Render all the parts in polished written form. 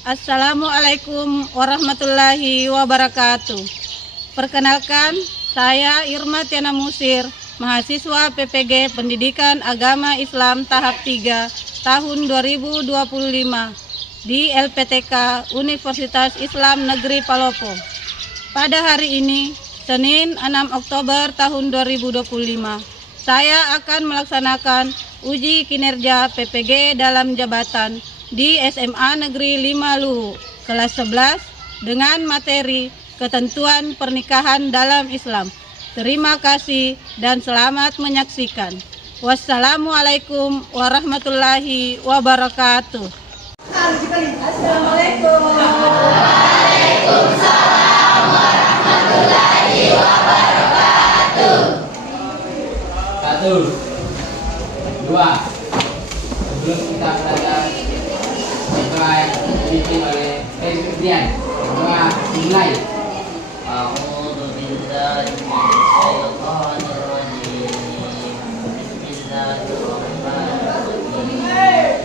Assalamualaikum warahmatullahi wabarakatuh. Perkenalkan, saya Irma Tiana Musir, mahasiswa PPG Pendidikan Agama Islam tahap 3 tahun 2025 di LPTK Universitas Islam Negeri Palopo. Pada hari ini, Senin 6 Oktober tahun 2025, saya akan melaksanakan uji kinerja PPG dalam jabatan di SMA Negeri 5 Luhu, kelas 11 dengan materi ketentuan pernikahan dalam Islam. Terima kasih dan selamat menyaksikan. Wassalamualaikum warahmatullahi wabarakatuh. Assalamualaikum. Waalaikumsalam warahmatullahi wabarakatuh. 1, 2. Sebelum kita belajar sesuai dipimpin oleh Presiden, semua dimulai. A'udzu billahi minasyaitonir rajim. Bismillahirrahmanirrahim.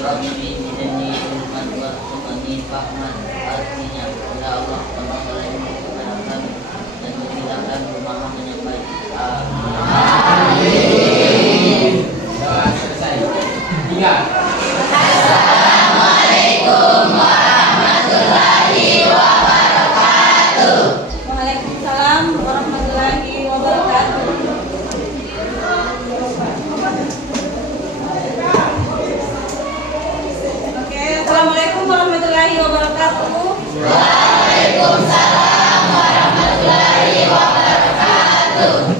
Rabbi zidni ilman warzuqni fahman. Artinya, ya Allah, tolonglah kepada kami dan berikan pemahaman yang baik. Amin. Doa selesai. 3. Assalamualaikum warahmatullahi wabarakatuh. Waalaikumsalam warahmatullahi wabarakatuh. Oke, assalamualaikum warahmatullahi wabarakatuh. Waalaikumsalam warahmatullahi wabarakatuh.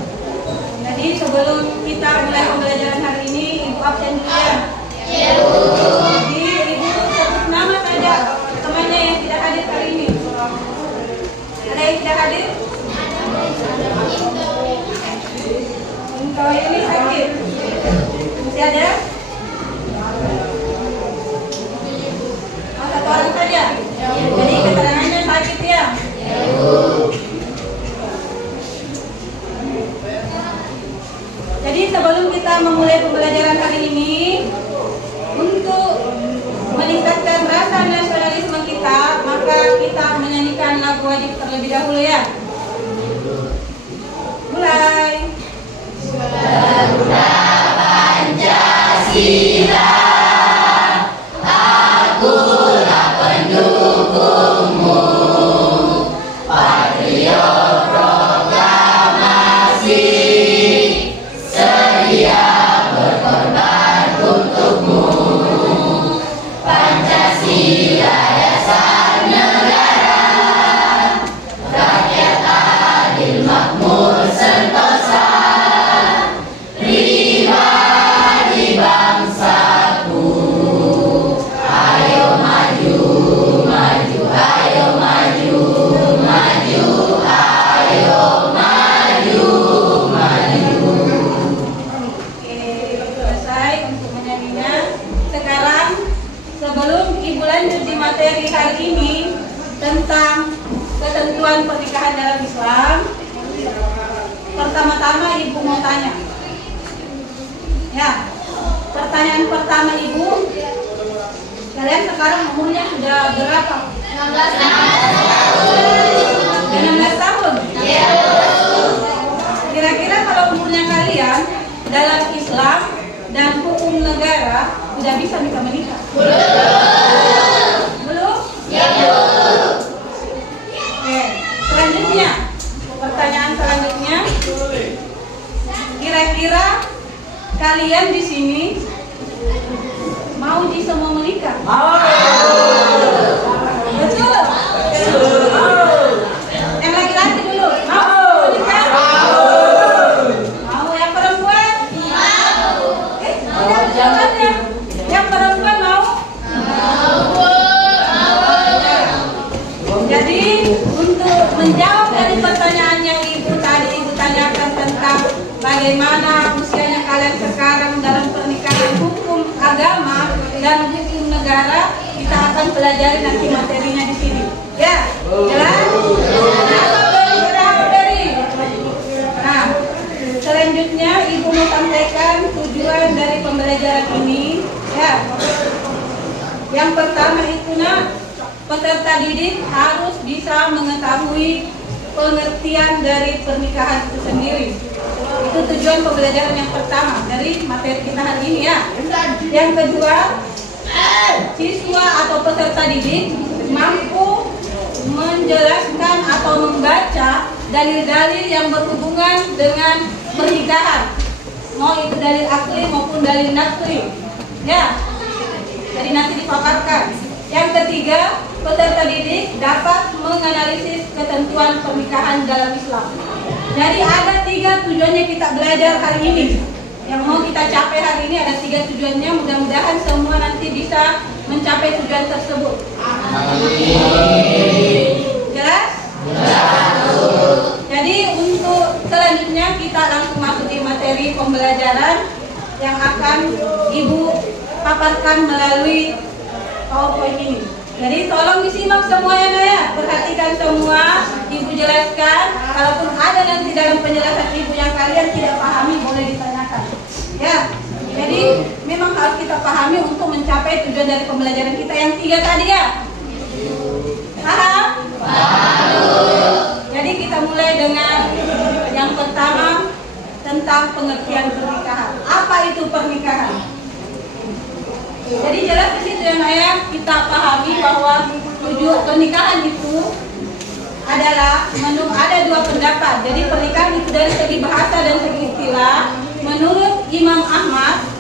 Jadi sebelum kita mulai pembelajaran hari ini, Ibu absen dulu ya. Jadi Ibu sebut nama saja temannya yang tidak hadir hari ini. Ada yang tidak hadir? Kalau ini sakit, masih ada? Satu orang saja. Jadi keterangannya sakit ya. Jadi sebelum kita memulai pembelajaran hari ini, untuk meningkatkan rasa nasionalisme kita, maka kita menyanyikan lagu wajib terlebih dahulu ya. Mulai. Garuda Pancasila, akulah pendukungmu, patriot proklamasi, sedia berkorban untukmu. Pancasila dasar negara, rakyat adil makmur sentosa, pribadi bangsaku. Ayo maju, maju, ayo maju, maju, ayo maju, maju. Oke, selesai untuk menyanyinya. Sekarang sebelum Ibu lanjut di materi hari ini tentang ketentuan pernikahan dalam Islam, pertama-tama Ibu mau tanya. Ya, pertanyaan pertama Ibu, kalian sekarang umurnya sudah berapa? 16 tahun. Kira-kira kalau umurnya kalian dalam Islam dan hukum negara sudah bisa menikah? Belum? Oke, selanjutnya, pertanyaan selanjutnya, kira-kira kalian di sini mau semua menikah? Betul? Yang laki-laki dulu, mau menikah? Mau. Yang perempuan? Jangan ya. Yang perempuan mau? Jadi untuk menjawab dari pertanyaan yang Ibu tanyakan tentang bagaimana usianya kalian sekarang dalam pernikahan, hukum agama dan hukum negara, kita akan pelajari nanti materinya di sini. Ya, jelas? Nah, selanjutnya Ibu mau sampaikan tujuan dari pembelajaran ini. Ya, yang pertama itu nak peserta didik harus bisa mengetahui pengertian dari pernikahan itu sendiri. Itu tujuan pembelajaran yang pertama dari materi kita hari ini ya. Yang kedua, siswa atau peserta didik mampu menjelaskan atau membaca dalil-dalil yang berhubungan dengan pernikahan, mau itu dalil akli maupun dalil nakli ya, jadi nanti dipaparkan. Yang ketiga, peserta didik dapat menganalisis ketentuan pernikahan dalam Islam. Jadi ada 3 tujuannya kita belajar hari ini. Yang mau kita capai hari ini ada 3 tujuannya. Mudah-mudahan semua nanti bisa mencapai tujuan tersebut. Jelas? Jadi untuk selanjutnya kita langsung masuk di materi pembelajaran yang akan Ibu paparkan melalui PowerPoint ini. Jadi tolong disimak semuanya ya, perhatikan semua, Ibu jelaskan. Kalaupun ada nanti dalam penjelasan Ibu yang kalian tidak pahami boleh ditanyakan. Ya, jadi memang harus kita pahami untuk mencapai tujuan dari pembelajaran kita yang 3 tadi ya. Paham? Jadi kita mulai dengan yang pertama tentang pengertian pernikahan. Apa itu pernikahan? Jadi jelas di situ ya Naya, kita pahami bahwa tujuan pernikahan itu adalah ada 2 pendapat. Jadi pernikahan itu dari segi bahasa dan segi istilah. Menurut Imam Ahmad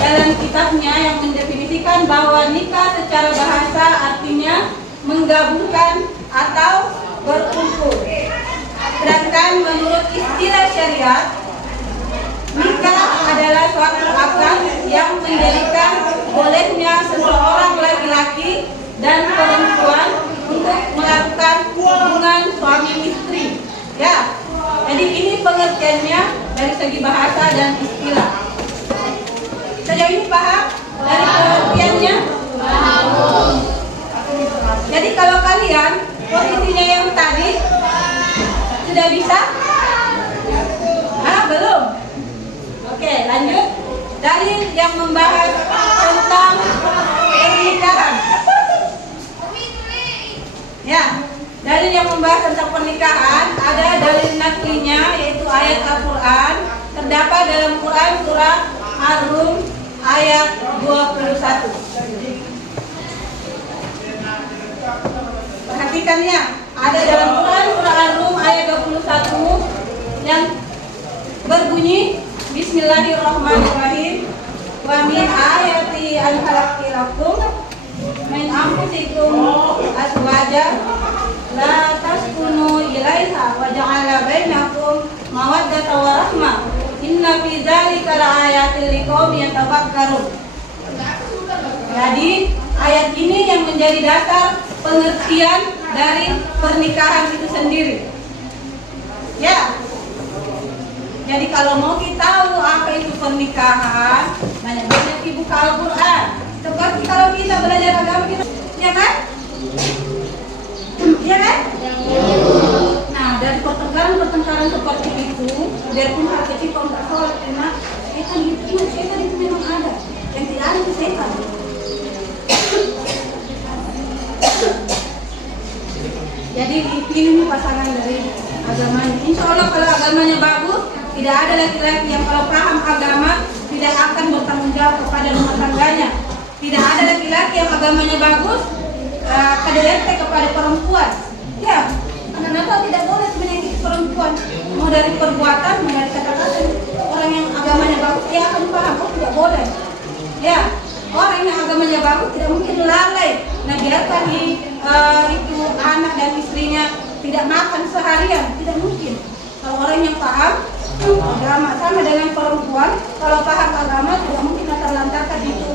dalam kitabnya yang mendefinisikan bahwa nikah secara bahasa artinya menggabungkan atau berkumpul. Sedangkan menurut istilah syariat, nikah adalah suatu akad yang menjadikan bolehnya seseorang laki-laki dan perempuan untuk melakukan hubungan suami istri. Ya, jadi ini pengertiannya dari segi bahasa dan istilah. Sejauh ini paham dari pengertiannya? Jadi kalau kalian posisinya yang tadi sudah bisa? Belum? Oke, lanjut. Dalil yang membahas tentang pernikahan. Ya, dalil yang membahas tentang pernikahan ada dalil naklinya yaitu ayat Al-Quran. Terdapat dalam Quran surah Ar-Rum ayat 21. Perhatikan ya, ada dalam Quran surah Ar-Rum ayat 21 yang berbunyi Bismillahirrahmanirrahim. Wa min ayati an khalaqi lakum min anfusikum azwaja la taskunu ilaiha wa ja'ala bainakum mawaddatan wa rahmah. Inna fi dzalika laayatil liqaumin yatafakkarun. Jadi ayat ini yang menjadi dasar pengertian dari pernikahan itu sendiri. Ya. Jadi kalau mau kita tahu apa itu pernikahan, banyak-banyak dibuka Al-Quran. Seperti kalau kita belajar agama kita, ya kan? Ya kan? Nah, dari pertengkaran seperti itu, biarpun hal kecil kalau nggak sholat, karena setan itu memang ada. Yang tidak ada itu setan. Jadi ini pasangan dari agamanya. Insya Allah kalau agamanya bagus, tidak ada laki-laki yang kalau paham agama tidak akan bertanggung jawab kepada rumah tangganya. Tidak ada laki-laki yang agamanya bagus kedelete kepada perempuan. Ya, kenapa tidak boleh menyakiti perempuan? Mau dari perbuatan, mau dari kata-kata. Orang yang agamanya bagus dia akan paham, oh tidak boleh. Ya, orang yang agamanya bagus tidak mungkin lalai. Nah, biarkan itu anak dan istrinya tidak makan seharian, tidak mungkin. Kalau orang yang paham agama sama dengan perempuan, kalau paham agama tidak mungkin terlantarkan itu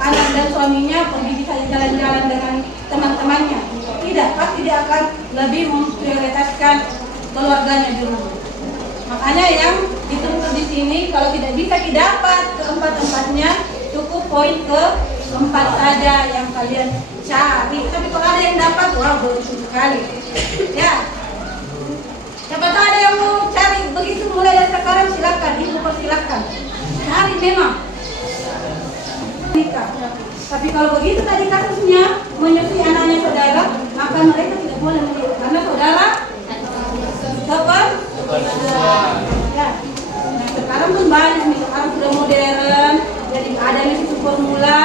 anak dan suaminya pergi bisa jalan-jalan dengan teman-temannya. Tidak, pasti dia akan lebih memprioritaskan keluarganya di rumah. Makanya yang dituntut di sini kalau tidak bisa didapat keempat-empatnya, cukup poin keempat saja yang kalian cari. Tapi kalau ada yang dapat, wah bersyukur sekali. Ya. Siapa tahu ada yang mau cari begitu mulai dari sekarang, silakan, ibu persilakan. Cari memang. Nikah. Tapi kalau begitu tadi kasusnya menyusui anaknya saudara, mereka tidak boleh menikah karena saudara ya. Nah, sekarang pun banyak nih, sekarang sudah modern, jadi ada yang susu formula,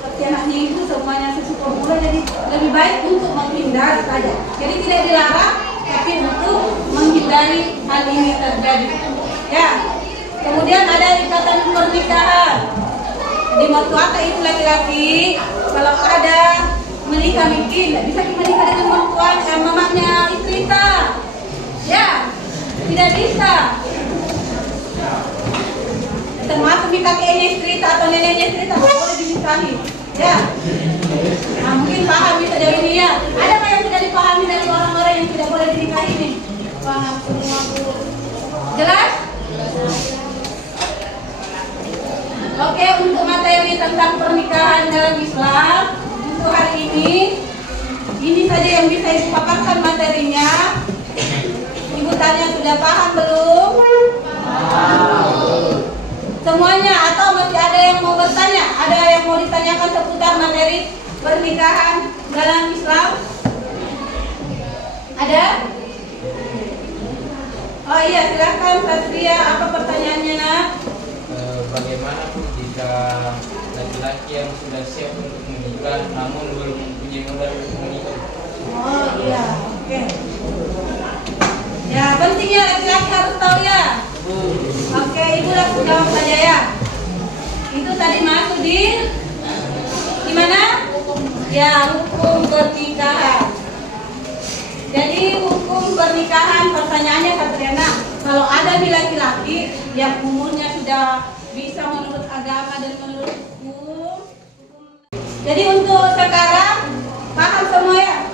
seperti anaknya itu semuanya susu formula, jadi lebih baik untuk menghindari saja. Jadi tidak dilarang, tapi untuk menghindari hal ini terjadi. Ya. Kemudian ada ikatan pernikahan. Di mertua itu laki-laki, kalau ada menikah mungkin tidak bisa menikah dengan mertuanya, mamanya istri kita. Ya, tidak bisa. Termasuk kakeknya istri atau neneknya istri tak boleh dinikahi. Ya. Nah, mungkin paham bisa dari ini ya. Ada nggak yang tidak dipahami dari orang-orang yang tidak boleh dinikahi ini? Paham semua Bu. Jelas? Oke, untuk materi tentang pernikahan dalam Islam untuk hari ini saja yang bisa Ibu paparkan materinya. Ibu tanya sudah paham belum? Semuanya atau masih ada yang mau bertanya? Ada yang mau ditanyakan seputar materi pernikahan dalam Islam? Ada? Oh iya, silakan Satria, apa pertanyaannya nak? Bagaimana pun jika laki-laki yang sudah siap untuk menikah namun belum mempunyai modal untuk menikah? Oh iya, oke. Ya, pentingnya laki-laki harus tahu ya. Oke, Ibu langsung jawab saja ya. Itu tadi masuk di mana? Ya, hukum pernikahan. Jadi hukum pernikahan, pertanyaannya Katriana, kalau ada di laki-laki yang umurnya sudah bisa menurut agama dan menurut hukum. Jadi untuk sekarang paham semua ya?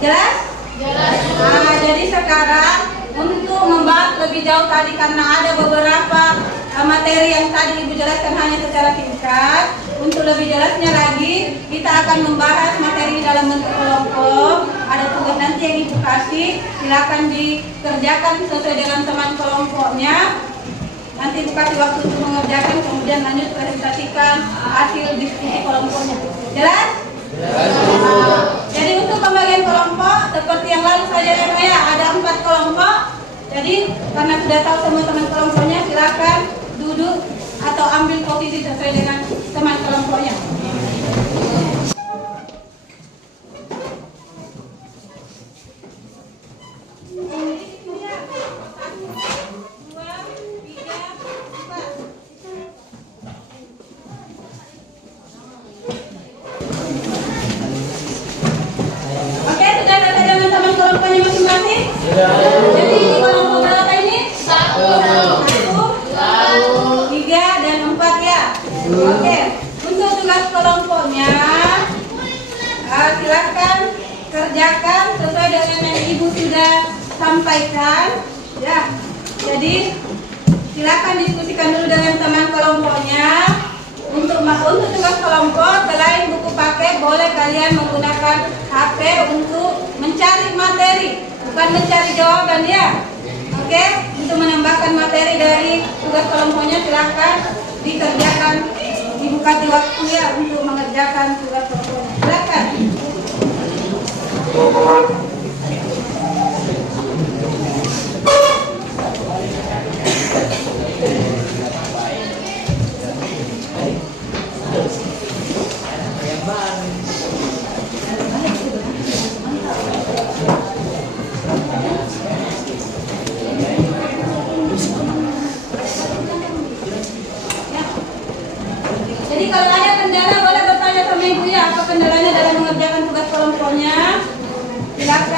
Jelas? Jelas. Nah, jadi sekarang untuk membahas lebih jauh tadi karena ada beberapa materi yang tadi Ibu jelaskan hanya secara singkat. Untuk lebih jelasnya lagi, kita akan membahas materi dalam bentuk kelompok. Ada tugas nanti yang Ibu kasih, silakan dikerjakan sesuai dengan teman kelompoknya. Nanti Ibu kasih waktu untuk mengerjakan, kemudian lanjut presentasikan hasil diskusi kelompoknya. Jelas? Jadi untuk pembagian kelompok seperti yang lalu saja ya, ada 4 kelompok. Jadi karena sudah tahu semua teman kelompoknya, silakan duduk atau ambil posisi sesuai dengan teman kelompoknya. Jadi kelompok berapa ini? 1, 3, dan 4 ya. Oke, untuk tugas kelompoknya silakan kerjakan sesuai dengan yang Ibu sudah sampaikan ya. Jadi silakan diskusikan dulu dengan teman kelompoknya. Untuk tugas kelompok, selain buku paket, boleh kalian menggunakan HP untuk mencari materi, bukan mencari jawaban ya. Oke, untuk menambahkan materi dari tugas kelompoknya silakan dikerjakan. Ibu kasih waktu ya untuk mengerjakan tugas kelompoknya. Silakan. Jadi kalau ada kendala boleh bertanya sama Ibu ya, apa kendalanya dalam mengerjakan tugas kelompoknya. Silakan.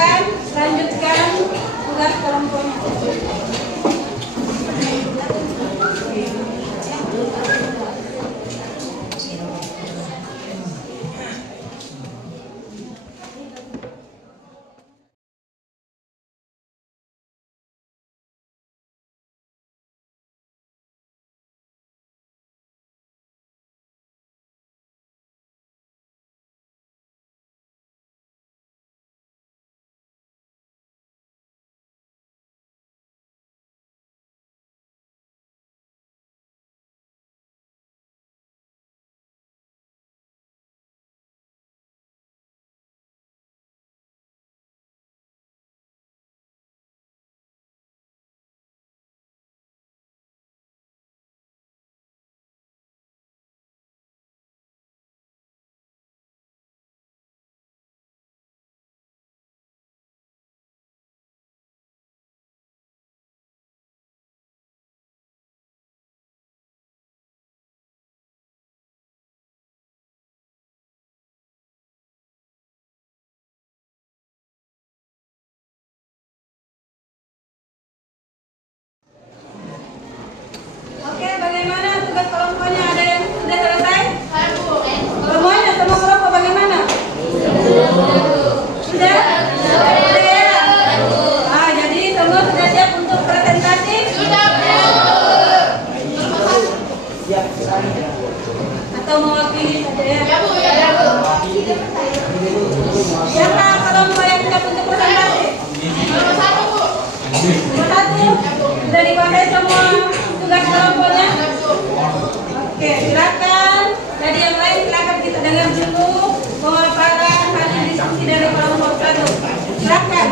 untuk pemaparan hasil diskusi dari kelompok 1. Silakan.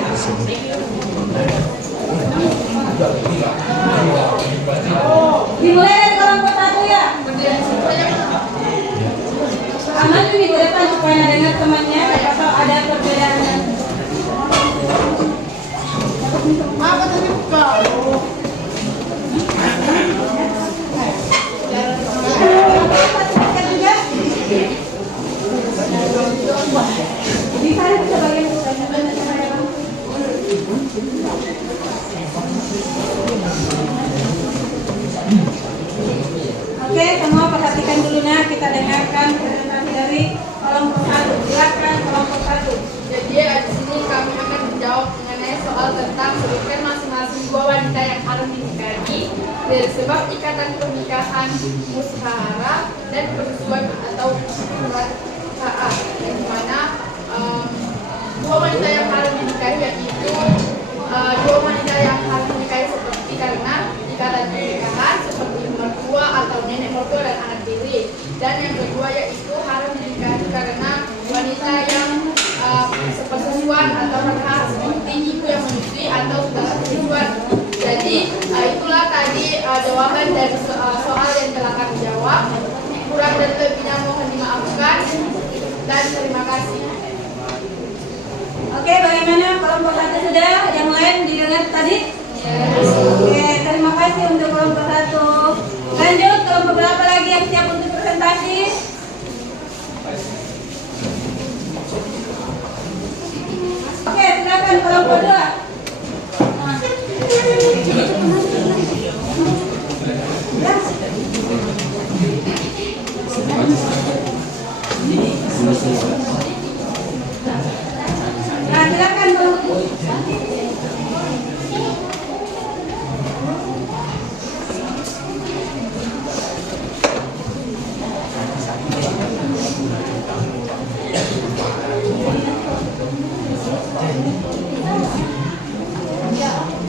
Dimulai dari kelompok 1 ya. Aman di minggu depan supaya dengar temannya atau ada perbedaan. Apa tadi buka? Bisa bagian Oke, semua perhatikan dulu nah, kita dengarkan presentasi dari kelompok 1. Silakan kelompok 1. Jadi di sini kami akan menjawab mengenai soal tentang sebutkan masing-masing dua wanita yang harus dinikahi dari sebab ikatan pernikahan musyahara dan persetujuan atau perasaan, yang dimana dua wanita yang harus dinikahi yaitu dua wanita yang harus dinikahi seperti karena ikatan pernikahan seperti mertua atau nenek mertua dan anak tiri, dan yang kedua yaitu harus dinikahi karena wanita yang sepersetujuan atau berhak seperti ibu yang menyusui atau saudara persetujuan. Jadi itulah tadi jawaban dari soal yang telah kami jawab. Kurang dan lebihnya mohon dimaafkan dan terima kasih. Oke, bagaimana kelompok 1 sudah? Yang lain didengar tadi? Oke, terima kasih untuk kelompok 1. Lanjut, kelompok berapa lagi yang siap untuk presentasi? Oke, silakan kelompok 2. Nah, silakan kelompok 2.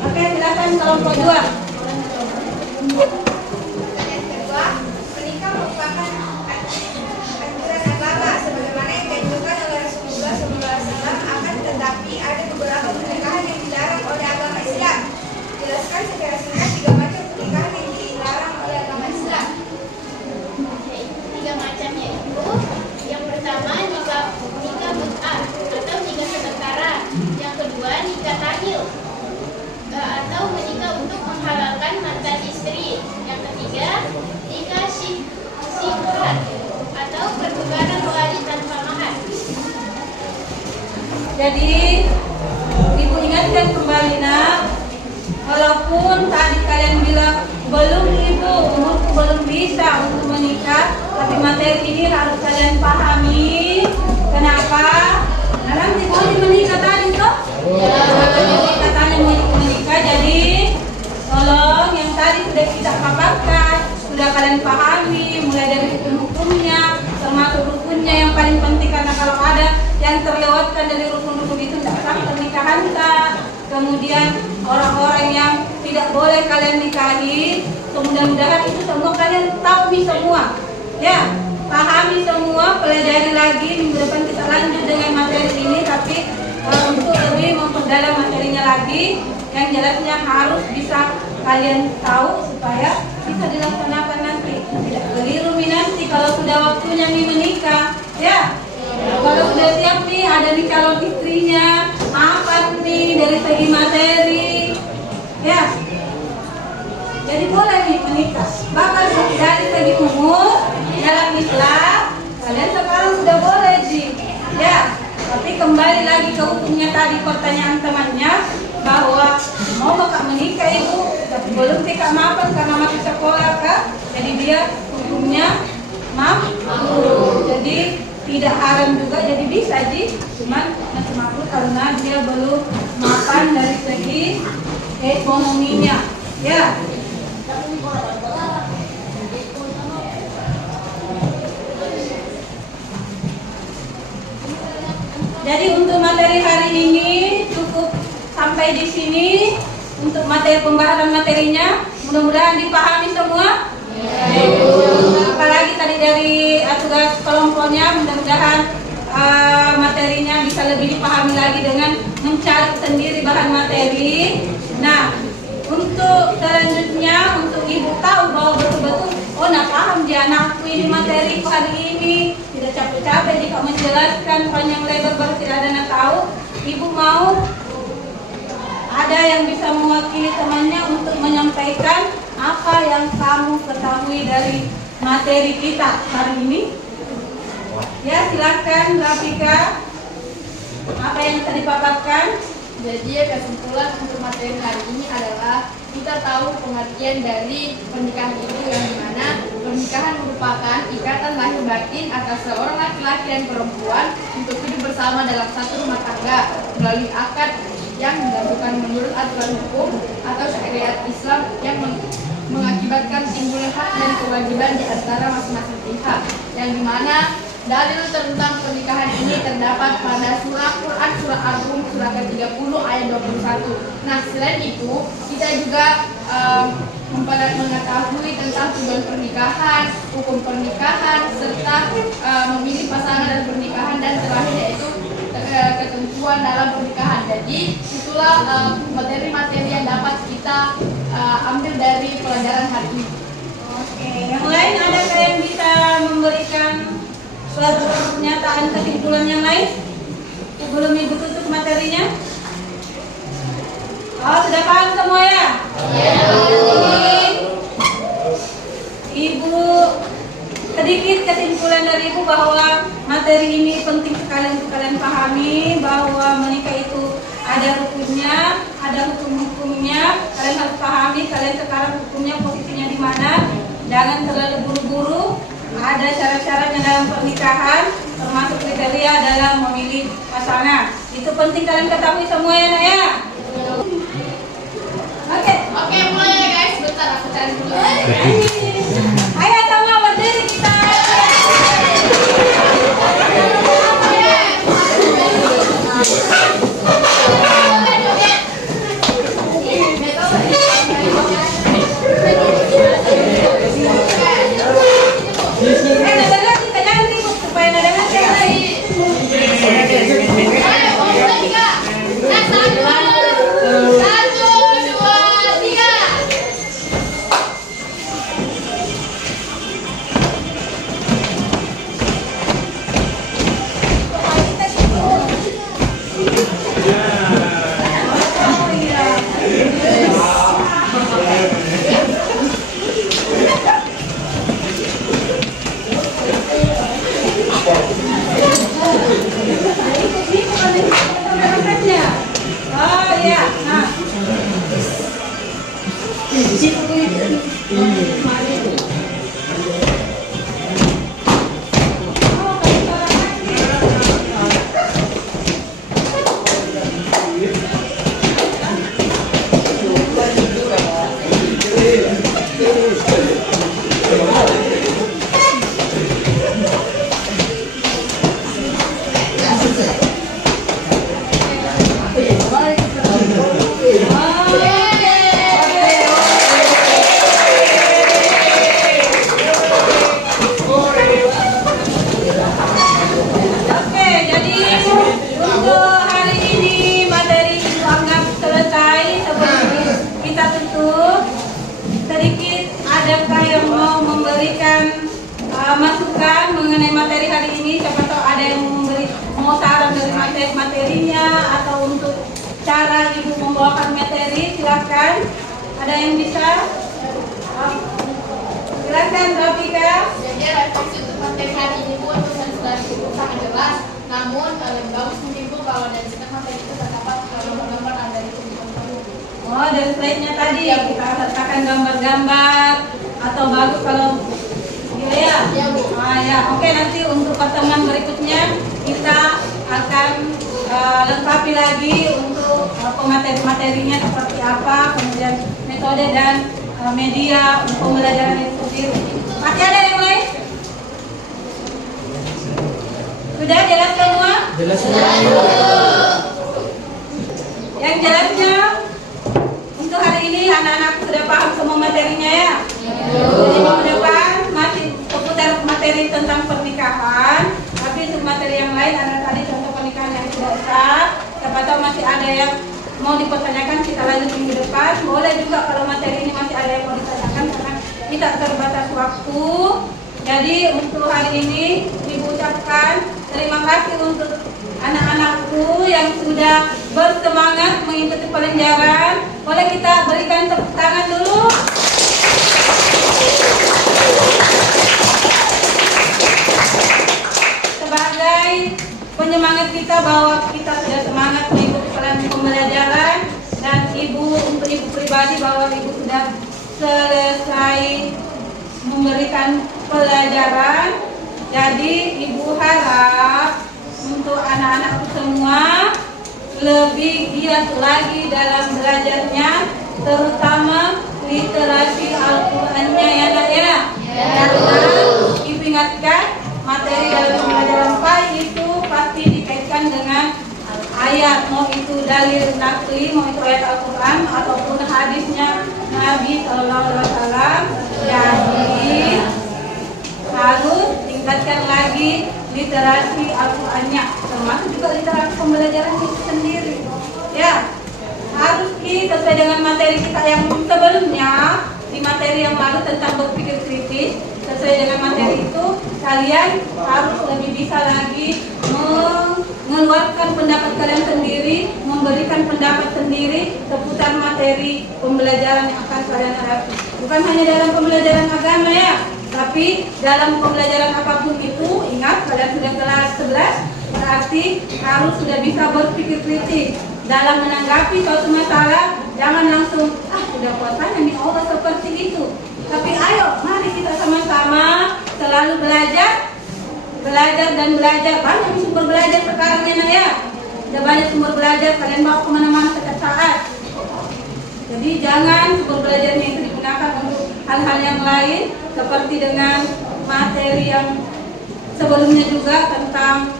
Oke, silakan kelompok 2. Yang kedua, menikah merupakan anjuran agama sebagaimana yang dianjurkan oleh Rasulullah SAW. Akan tetapi ada beberapa pernikahan yang dilarang oleh agama Islam. Jelaskan secara singkat 3 macam pernikahan yang dilarang oleh agama Islam. Tiga macam yaitu yang pertama nikah mut'ah atau nikah sementara, yang kedua nikah tahlil atau menikah untuk menghalalkan mantan istri, yang ketiga nikah syibhat atau pertukaran wali tanpa mahar. Jadi, Ibu ingatkan kembali nak, walaupun tadi kalian bilang belum Ibu, umurku belum bisa untuk menikah, tapi materi ini harus kalian pahami. Kenapa? Nah, nanti boleh menikah tadi toh? Katanya mau menikah, jadi tolong yang tadi sudah kita paparkan, sudah kalian pahami, mulai dari hukum-hukumnya, termasuk rukunnya yang paling penting, karena kalau ada yang terlewatkan dari rukun-rukun itu tidak sah pernikahan tak. Kemudian orang-orang yang tidak boleh kalian nikahi, mudah-mudahan itu semua kalian tahu semua. Ya, pahami semua, pelajari lagi. Minggu depan kita lanjut dengan materi ini, tapi untuk lebih memperdalam materinya lagi, yang jelasnya harus bisa kalian tahu supaya bisa dilaksanakan nanti. Tidak keliru nanti kalau sudah waktunya menikah. Ya, kalau sudah siap nih, ada nih calon istrinya, apa nih dari segi materi. Ya, jadi boleh nih menikah. Bahkan dari segi umur dalam Islam, kalian sekarang sudah boleh sih. Ya, tapi kembali lagi ke hukumnya tadi, pertanyaan temannya bahwa mau bakal menikah ibu, tapi belum tikak mapan karena masih sekolah kak. Jadi dia hukumnya makruh. Jadi tidak haram juga, jadi bisa sih. Cuman masih makruh karena dia belum mapan dari segi ekonominya. Ya. Jadi untuk materi hari ini cukup sampai di sini untuk materi pembahasan materinya. Mudah-mudahan dipahami semua. Apalagi tadi dari tugas kelompoknya, mudah-mudahan materinya bisa lebih dipahami lagi dengan mencari sendiri bahan materi. Nah, untuk selanjutnya, untuk ibu tahu bahwa betul-betul, oh nah paham dia anakku ini materi hari ini, tidak capek-capek jika menjelaskan panjang lebar baru tidak ada yang tahu. Ibu mau ada yang bisa mewakili temannya untuk menyampaikan apa yang kamu ketahui dari materi kita hari ini. Ya, silakan Rafika. Apa yang bisa dipaparkan? Jadi kesimpulan untuk materi hari ini adalah kita tahu pengertian dari pernikahan itu, yang dimana pernikahan merupakan ikatan lahir batin atas seorang laki-laki dan perempuan untuk hidup bersama dalam satu rumah tangga melalui akad yang dilakukan menurut aturan hukum atau syariat Islam yang mengakibatkan timbulnya hak dan kewajiban di antara masing-masing pihak, yang dimana dalil tentang pernikahan ini terdapat pada surah Quran surah Al-Rum surah ke-30 ayat 21. Nah, selain itu kita juga mengetahui tentang tujuan pernikahan, hukum pernikahan, serta memilih pasangan dalam pernikahan, dan terakhir yaitu ketentuan dalam pernikahan. Jadi itulah materi-materi yang dapat kita ambil dari pelajaran hari ini. Oke, yang lain adakah yang bisa memberikan suatu pernyataan kesimpulan yang lain sebelum ibu tutup materinya? Oh, sudah paham semua ya? Ibu, sedikit kesimpulan dari ibu bahwa materi ini penting sekali untuk kalian pahami, bahwa menikah itu ada rukunnya, ada hukum-hukumnya. Kalian harus pahami kalian sekarang hukumnya posisinya di mana. Jangan terlalu buru-buru. Ada syarat-syaratnya dalam pernikahan, termasuk kriteria dalam memilih pasangan. Itu penting kalian ketahui semua ya, Nak ya. Oke, mulai ya guys. Bentar aku cari dulu. Ayo sama berdiri kita. Dengar kita jangan ribut supaya dengar lagi. Oh iya, nah. Masukan mengenai materi hari ini, siapa tahu ada yang mau saran dari materinya atau untuk cara ibu membawakan materi, silakan. Ada yang bisa? Silakan Rafika. Jadi refleksi untuk materi hari ini pun sudah cukup sangat jelas, namun lebih bagus mungkin Bu kalau dari situ materi itu terdapat gambar-gambar dari tujuan. Oh, dari slide-nya tadi kita sertakan gambar-gambar, atau bagus kalau ya. Ya, Bu. Ya, oke, nanti untuk pertemuan berikutnya kita akan lengkapi lagi untuk materi-materinya seperti apa, kemudian metode dan media untuk pembelajaran itu sendiri. Masih ada yang lain? Sudah jelas semua? Jelas. Yang jelasnya untuk hari ini anak-anak sudah paham semua materinya ya? Jadi minggu depan masih seputar materi yang lain ada tadi contoh pernikahan yang sudah sah. Siapa tahu masih ada yang mau dipertanyakan, kita lanjut minggu depan. Boleh juga kalau materi ini masih ada yang mau ditanyakan karena kita terbatas waktu. Jadi untuk hari ini Ibu ucapkan terima kasih untuk anak-anakku yang sudah bersemangat mengikuti pelajaran. Boleh kita berikan tepuk tangan dulu. Sebagai penyemangat kita bahwa kita sudah semangat mengikuti pembelajaran, dan untuk ibu pribadi bahwa ibu sudah selesai memberikan pelajaran. Jadi ibu harap untuk anak-anakku semua lebih giat lagi dalam belajarnya, terutama literasi Al-Qur'annya ya nak ya. Karena ibu ingatkan materi dalam pembelajaran PAI itu pasti dikaitkan dengan ayat, mau itu dalil nakli, mau itu ayat Al-Quran ataupun hadisnya Nabi SAW. Jadi harus tingkatkan lagi literasi Al-Qurannya, termasuk juga literasi pembelajaran itu sendiri. Ya, harus sesuai dengan materi kita yang sebelumnya, di materi yang lalu tentang berpikir kritis. Sesuai dengan materi itu, kalian harus lebih bisa lagi mengeluarkan pendapat kalian sendiri, memberikan pendapat sendiri seputar materi pembelajaran yang akan kalian hadapi. Bukan hanya dalam pembelajaran agama ya, tapi dalam pembelajaran apapun itu, ingat kalian sudah kelas 11, berarti harus sudah bisa berpikir kritis dalam menanggapi suatu masalah. Jangan langsung sudah puasanya nih Allah seperti itu. Tapi ayo, mari kita sama-sama selalu belajar dan belajar. Banyak sumber belajar sekarang ini ya. Sudah banyak sumber belajar, kalian bawa kemana-mana setiap saat. Jadi jangan sumber belajarnya itu digunakan untuk hal-hal yang lain, seperti dengan materi yang sebelumnya juga tentang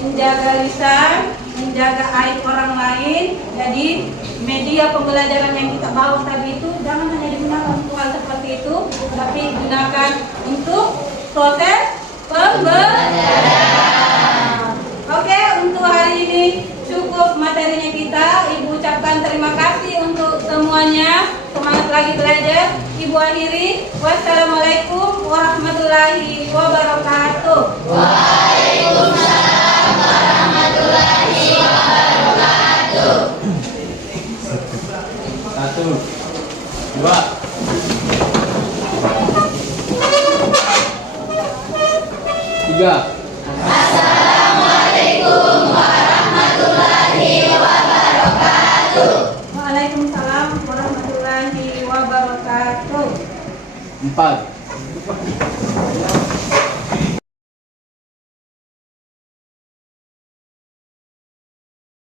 menjaga lisan, menjaga aib orang lain. Jadi media pembelajaran yang kita bawa tadi itu jangan hanya digunakan untuk hal seperti itu, tapi digunakan untuk proses pembelajaran. Oke, untuk hari ini cukup materinya kita. Ibu ucapkan terima kasih untuk semuanya. Semangat lagi belajar. Ibu akhiri. Wassalamualaikum warahmatullahi wabarakatuh. Waalaikumsalam warahmatullahi wabarakatuh. 1, 2, 3. Assalamualaikum warahmatullahi wabarakatuh. Waalaikumsalam warahmatullahi wabarakatuh. 4.